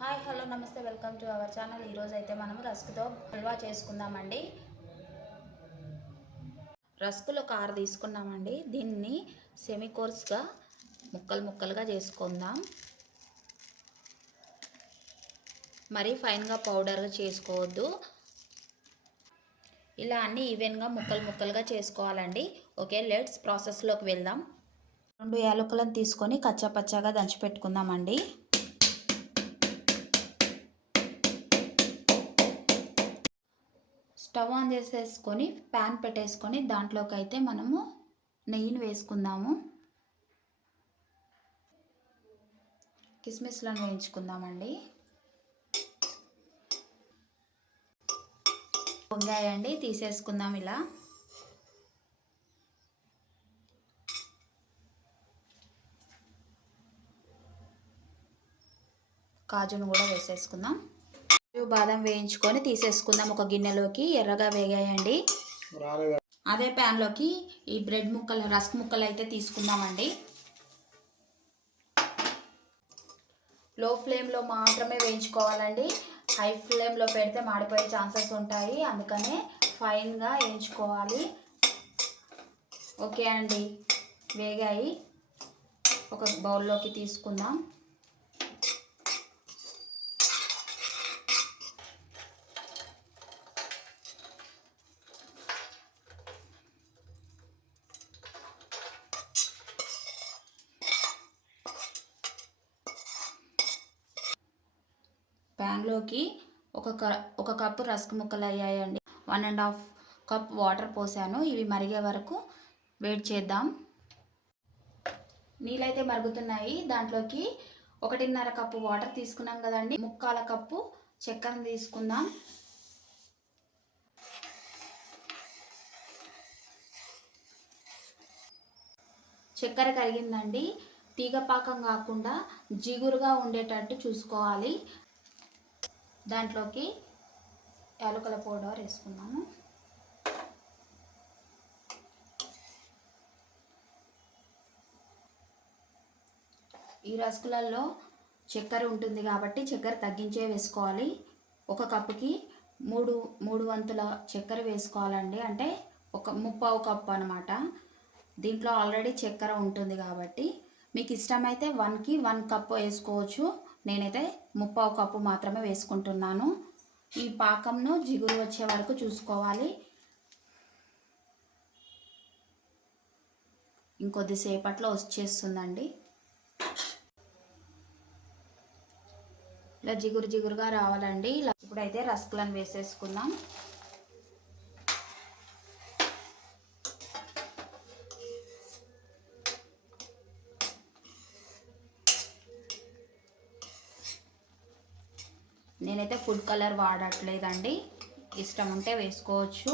Hi hello నమస్తే welcome to our channel. ఈరోజు అయితే మనము రస్క్తో హల్వా చేసుకుందామండి. రస్కులు ఒక 6 తీసుకున్నామండి. దీన్ని సెమీ కోర్స్గా ముక్కలుగా చేసుకుందాం. మరి ఫైన్గా పౌడర్గా చేసుకోవద్దు. ఇలా అన్ని ఈవెన్గా ముక్కలుగా చేసుకోవాలండి. ఓకే, లెట్స్ ప్రాసెస్లోకి వెళ్దాం. 2 యాలకులను తీసుకొని కచ్చాపచ్చాగా దంచి పెట్టుకుందామండి. స్టవ్ ఆన్ చేసేసుకొని ప్యాన్ పెట్టేసుకొని దాంట్లోకి అయితే మనము నెయ్యిని వేసుకుందాము. కిస్మిస్లను వేయించుకుందామండి. పొంగాయండి, తీసేసుకుందాం. ఇలా కాజును కూడా వేసేసుకుందాం. బాదం వేయించుకొని తీసేసుకుందాం ఒక గిన్నెలోకి. ఎర్రగా వేగాయండి. అదే ప్యాన్లోకి ఈ బ్రెడ్ ముక్కలు, రస్క్ ముక్కలు అయితే తీసుకుందామండి. లో ఫ్లేమ్లో మాత్రమే వేయించుకోవాలండి. హై ఫ్లేమ్లో పెడితే మాడిపోయే ఛాన్సెస్ ఉంటాయి, అందుకనే ఫైన్గా వేయించుకోవాలి. ఓకే అండి, వేగాయి. ఒక బౌల్లోకి తీసుకుందాం. ప్యాన్లోకి ఒక కప్పు రస్క్ ముక్కలు అయ్యాయండి. 1.5 కప్ వాటర్ పోసాను. ఇవి మరిగే వరకు వెయిట్ చేద్దాం. నీళ్ళైతే మరుగుతున్నాయి. దాంట్లోకి 1.5 కప్పు వాటర్ తీసుకున్నాం కదండి. 3/4 కప్పు చక్కెరను తీసుకుందాం. చక్కెర కరిగిందండి. తీగపాకం కాకుండా జిగురుగా ఉండేటట్టు చూసుకోవాలి. దాంట్లోకి యాలకుల పౌడర్ వేసుకున్నాము. ఈ రస్కులలో చక్కెర ఉంటుంది కాబట్టి చక్కెర తగ్గించే వేసుకోవాలి. ఒక కప్పుకి 3 వంతుల చక్కెర వేసుకోవాలండి. అంటే ఒక 3/4 కప్పు అనమాట. దీంట్లో ఆల్రెడీ చక్కెర ఉంటుంది కాబట్టి మీకు ఇష్టమైతే 1కి 1 కప్పు వేసుకోవచ్చు. నేనైతే 3/4 కప్పు మాత్రమే వేసుకుంటున్నాను. ఈ పాకంను జిగురు వచ్చే వరకు చూసుకోవాలి. ఇంకొద్దిసేపట్లో వచ్చేస్తుందండి. ఇలా జిగురుగా రావాలండి. ఇప్పుడైతే రస్కులను వేసేసుకుందాం. నేనైతే ఫుడ్ కలర్ వాడట్లేదండి, ఇష్టం ఉంటే వేసుకోవచ్చు.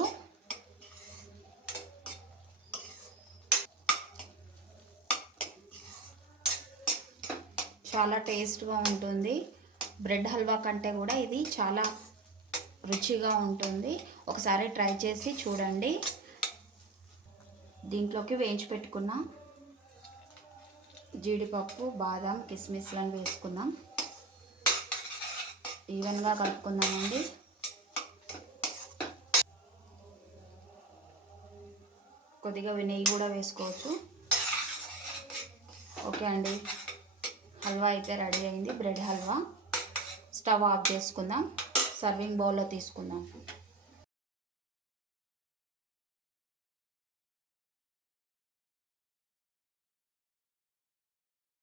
చాలా టేస్ట్గా ఉంటుంది. బ్రెడ్ హల్వా కంటే కూడా ఇది చాలా రుచిగా ఉంటుంది. ఒకసారి ట్రై చేసి చూడండి. దీంట్లోకి వేయించి పెట్టుకున్న జీడిపప్పు, బాదం, కిస్మిస్లను వేసుకుందాం. ఈవెన్గా కలుపుకుందామండి. కొద్దిగా నెయ్యి కూడా వేసుకోవచ్చు. ఓకే అండి, హల్వా అయితే రెడీ అయింది. బ్రెడ్ హల్వా. స్టవ్ ఆఫ్ చేసుకుందాం. సర్వింగ్ బౌల్లో తీసుకుందాం.